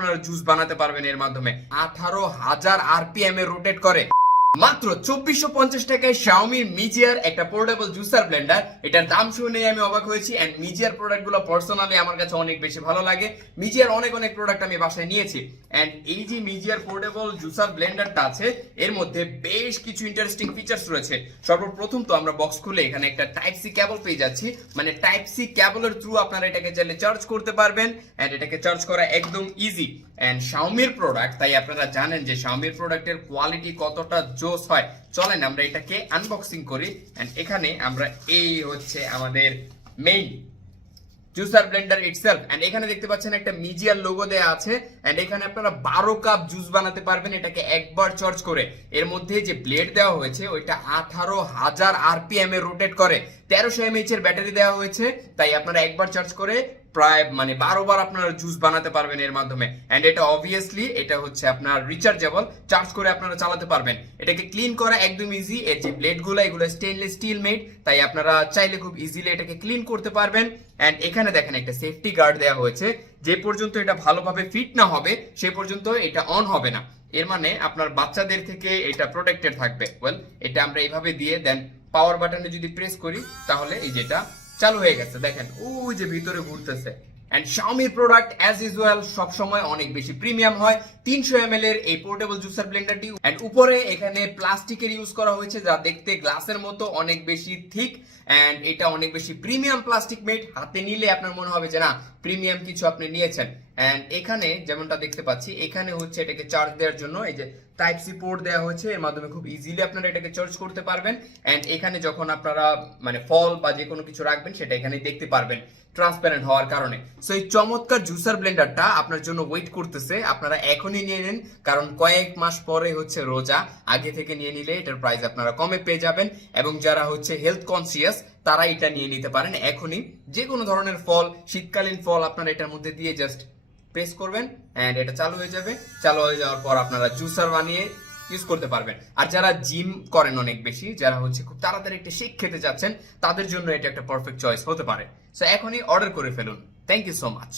আপনারা জুস বানাতে পারবেন এর মাধ্যমে। 18,000 RPM এ রোটেট করে। মাত্র 2450 টাকায় Xiaomi মিজিয়ার একটা পোর্টেবল জুসার ব্লেন্ডার। এটার দাম শুনে আমি অবাক হয়েছি। এন্ড মিজিয়ার প্রোডাক্টগুলো পার্সোনালি আমার কাছে অনেক বেশি ভালো লাগে। মিজিয়ার অনেক প্রোডাক্ট আমি বাসায় নিয়েছি। এন্ড এই যে মিজিয়ার পোর্টেবল জুসার ব্লেন্ডারটা আছে, এর মধ্যে বেশ কিছু ইন্টারেস্টিং ফিচার্স রয়েছে। সর্বপ্রথম তো আমরা বক্স খুলে এখানে একটা টাইপ সি কেবল পেয়ে যাচ্ছি। মানে টাইপ সি কেবলের থ্রু আপনারা এটাকে চাইলে চার্জ করতে পারবেন। এন্ড এটাকে চার্জ করা একদম ইজি। এন্ড Xiaomiর প্রোডাক্ট, তাই আপনারা জানেন যে Xiaomiর প্রোডাক্টের কোয়ালিটি কতটা জোস হয়। চলেন আমরা এটাকে আনবক্সিং করি। এন্ড এখানে আমরা এই হচ্ছে আমাদের main juicer blender itself. And এখানে দেখতে পাচ্ছেন একটা মিজিয়ার লোগো দেয়া আছে। এন্ড এখানে আপনারা 12 কাপ জুস বানাতে পারবেন এটাকে একবার চার্জ করে। এর মধ্যে যে ব্লেড দেওয়া হয়েছে ওইটা 18,000 RPM এ রোটেট করে। 1300 mAh এর ব্যাটারি দেওয়া হয়েছে, তাই আপনারা একবার চার্জ করে প্রায় 12 বার আপনারা জুস বানাতে পারবেন এর মাধ্যমে। এন্ড এটা অবভিয়াসলি এটা হচ্ছে আপনার রিচার্জেবল, চার্জ করে আপনারা চালাতে পারবেন। এটাকে ক্লিন করা একদম ইজি। এর যে ব্লেডগুলো এগুলো স্টেনলেস স্টিল মেড, তাই আপনারা চাইলে খুব ইজিলি এটাকে ক্লিন করতে পারবেন। এন্ড এখানে দেখেন একটা সেফটি গার্ড দেওয়া হয়েছে। যে পর্যন্ত এটা ভালোভাবে ফিট না হবে সে পর্যন্ত এটা অন হবে না। এর মানে আপনার বাচ্চাদের থেকে এটা প্রোটেক্টেড থাকবে। ওয়েল, এটা আমরা এইভাবে দিয়ে দেন পাওয়ার বাটনে যদি প্রেস করি তাহলে এই যেটা চালু হয়ে গেছে। দেখেন ওই যে ভিতরে ঘুরতেছে। And Xiaomi product as usual সব সময় অনেক বেশি প্রিমিয়াম হয়। 300 ml এর এই পোর্টেবল জুসার ব্লেন্ডারটি। এন্ড উপরে এখানে প্লাস্টিকের ইউজ করা হয়েছে, যা দেখতে গ্লাসের মতো অনেক বেশি থিক। এন্ড এটা অনেক বেশি প্রিমিয়াম প্লাস্টিক মেড। হাতে নিলে আপনার মনে হবে যে না, প্রিমিয়াম কিছু আপনি নিয়েছেন। এন্ড এখানে যেমনটা দেখতে পাচ্ছি, এখানে হচ্ছে এটাকে চার্জ দেওয়ার জন্য এই যে টাইপ সি পোর্ট দেওয়া হয়েছে। এর মাধ্যমে খুব ইজিলি আপনারা এটাকে চার্জ করতে পারবেন। এন্ড এখানে যখন আপনারা মানে ফল বা যে কোনো কিছু রাখবেন সেটা এখানে দেখতে পারবেন ট্রান্সপারেন্ট হওয়ার কারণে। সো এই চমৎকার জুসার ব্লেন্ডারটা আপনার জন্য ওয়েট করতেছে। আপনারা এখনই নিয়ে নেন, কারণ কয়েক মাস পরে হচ্ছে রোজা। আগে থেকে নিয়ে নিলে এটার প্রাইস আপনারা কমে পেয়ে যাবেন। এবং যারা হচ্ছে হেলথ কনসিয়াস তারা এটা নিয়ে নিতে পারেন এখনই। যে কোনো ধরনের ফল, শীতকালীন ফল আপনারা এটার মধ্যে দিয়ে জাস্ট প্রেস করবেন এন্ড এটা চালু হয়ে যাবে। চালু হয়ে যাওয়ার পর আপনারা জুসার বানিয়ে ইউজ করতে পারবেন। আর যারা জিম করেন অনেক বেশি, যারা হচ্ছে খুব তাড়াতাড়ি একটা শেক খেতে যাচ্ছেন, তাদের জন্য এটা একটা পারফেক্ট চয়েস হতে পারে। সো এখনই অর্ডার করে ফেলুন। Thank you so much.